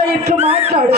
బాగా ఇట్లు మాట్లాడు.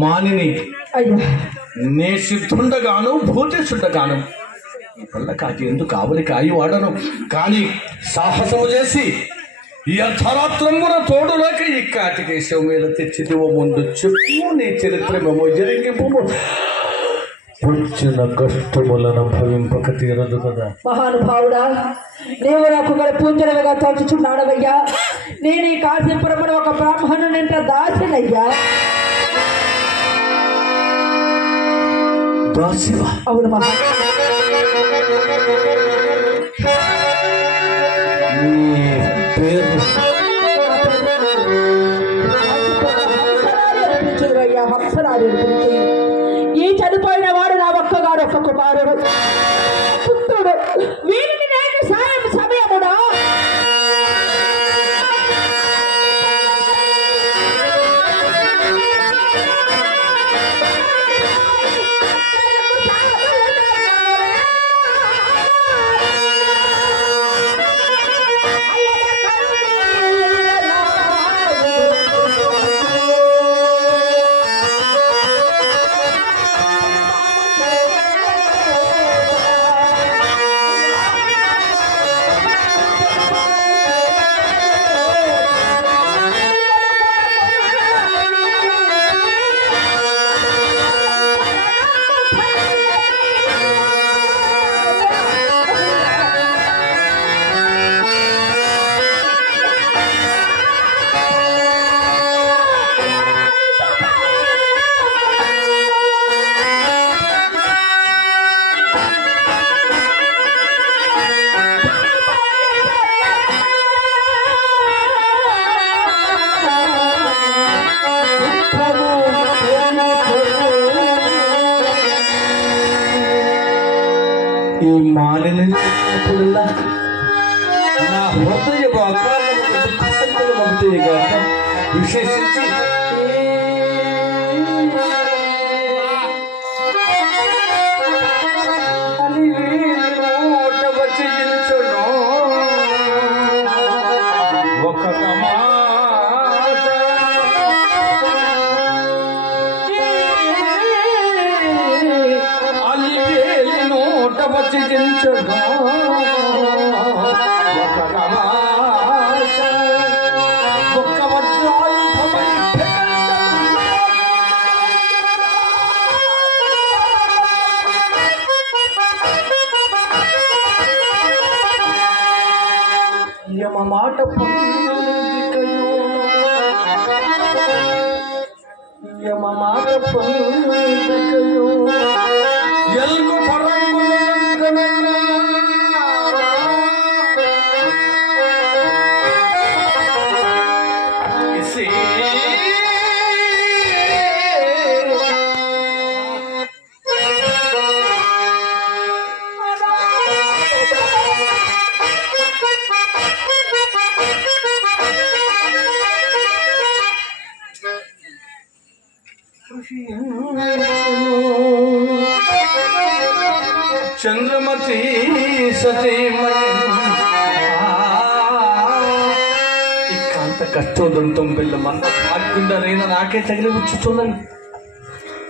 మానిని నే సిద్ధుండగాను భూతేశుండగాను ఈ పళ్ళ కాకి ఎందుకు కావలి కాయి వాడను కానీ సాహసము చేసి ఈ అర్ధరాత్రమున తోడులోకి ఈ కాటికేశం మీద తెచ్చిదివో ముందు చెప్పు నీ చరిత్రమేమో జరిగింపు వచ్చిన కష్టములను భవింపక తీరదు కదా. మహానుభావుడా, నీవు నాకు గల పూంజలుగా తోచుచున్నాడవయ్యా. నేను ఈ కాశీపురమున ఒక బ్రాహ్మణునింట దాసినయ్యా. దాసివా? అవును మహా. ఈ చనిపోయిన వాడు నా ఒక్కగాడు ఒక్క కుమారుడు పుత్రుడు. వీరికి నేను సాయం సమయముడా ఈ మాలిని నా హృదయ విశేషించి ఒక వచ్చి దించడం ఒక్క వజ్రాయుధమై యమ మాట పొందికయో యమ మాట పొందికయో ఎల్గు చంద్రమతి సతీమణి ఇక్కంత కష్టోదంతం పిల్ల మన భాగ్యుండరైనా నాకే తగిలి వచ్చుతున్నది.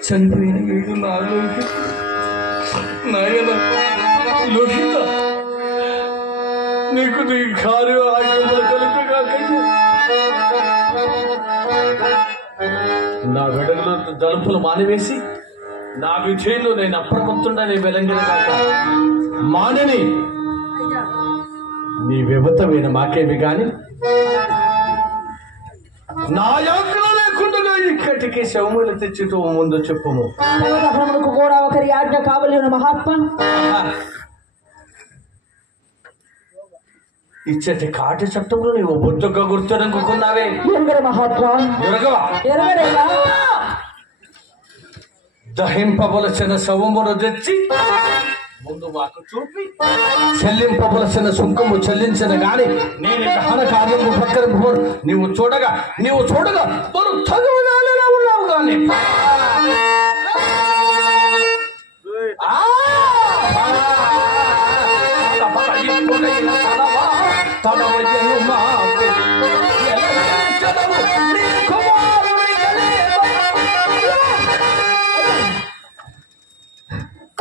చనిపోయిన వీడు నా లోహిత నాయన లోహిత నీకు నీ కార్య ఆజ్ఞలు కలుగు కాకయ్యా. నా వెడలో దళపులు మానివేసి నా విజయంలో నేను అప్రమత్తుండని వెలంగిన కాక మానని నీ వివతమైన మాకేమి గాని నా యాజ్ఞలో లేకుండా ఇక్కడికి శవములు తెచ్చుటూ ముందు చెప్పుము. కూడా ఒకరి ఆజ్ఞ కావలి మహాత్మ ఇచ్చటి కాటి చట్టంలో నీవు బుద్ధగా గుర్తునుకున్నావే మహాత్మా దహింపవలసిన శవమును తెచ్చి ముందు మాకు చూపి చెల్లింపవలసిన సుంకము చెల్లించిన గాని నేను దహన కార్యము పక్కన నీవు చూడగా మరు తగవనాలలా ఉన్నావు గాని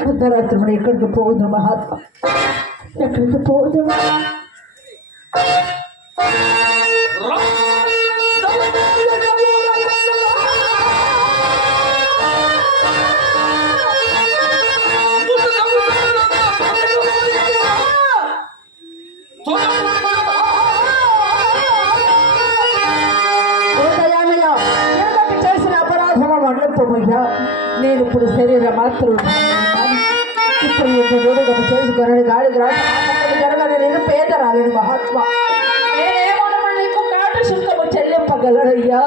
అర్ధరాత్రి ఎక్కడికి పోదు మహాత్మ, ఎక్కడికి పోదు. చేసిన అపరాధమ వండపోయ్యా, నేను ఇప్పుడు శరీరం మాత్రం ఇప్పుడు ఇంత చేసుకొని గాడి జరగాలి. నేను పేదరాలేను మహాత్మ, నేనేమన్నా నీకు కాటు శుల్కము చెల్లింపగలరయ్యా.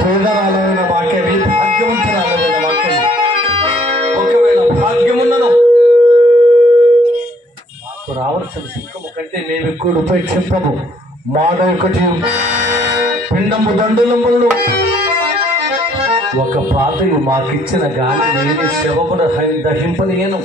పేదరాలైన వాక్యమి భాగ్యవంతురాలైన వాక్యమి ఒకవేళ భాగ్యమున్నను మాకు రావాల్సిన శుల్కము కంటే మేము ఎక్కువ ఉపేక్షింపము. మాట ఒకటి పిండము దండులములను ఒక పాతయు మాకిచ్చిన గాని నేనే శవమును దహింపలేను.